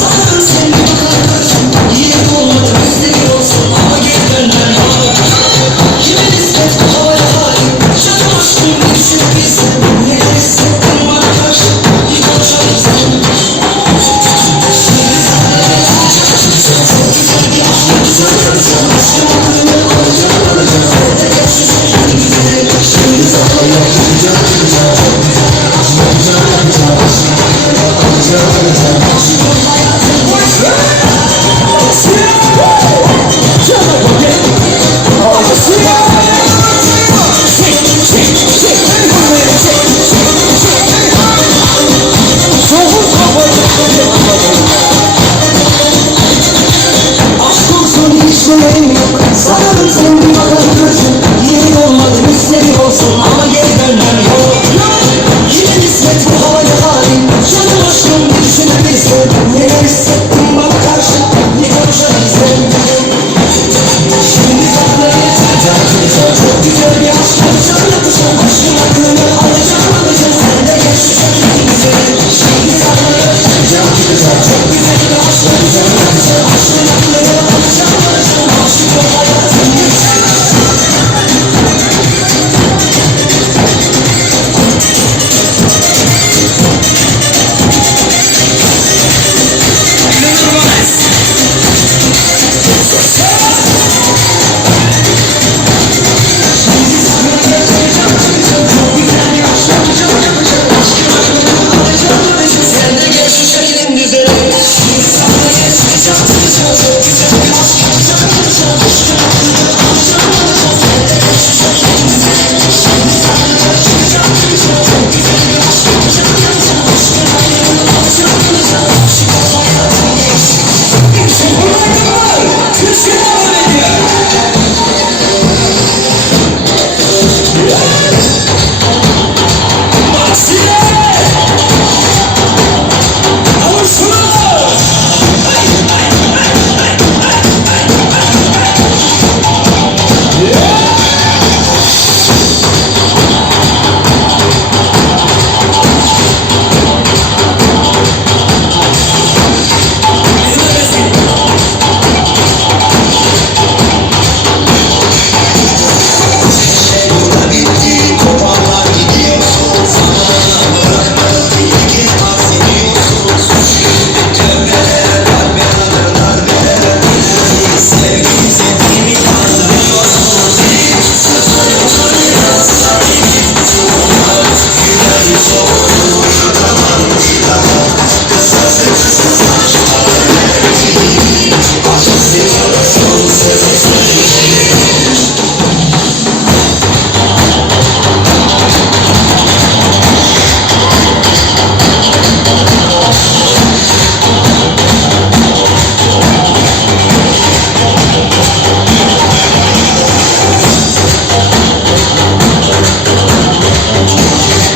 Sanırım sen bir bakarsın, yine olmadı bizleri olsun ama geri dönmen yok. Kime nispet bu havaya halim, canım aşkım bir düşünüp bilsen. Neler hissettin bana karşı, bir konuşalım sen. Aşk olsun hiç nelerim yok. Sanırım sen bir bakarsın, yine olmadı bizleri olsun ama geri dönmem yok. Kime nispet bu havaya halim, canım aşkım bir düşünüp bilsen. Neler hissettin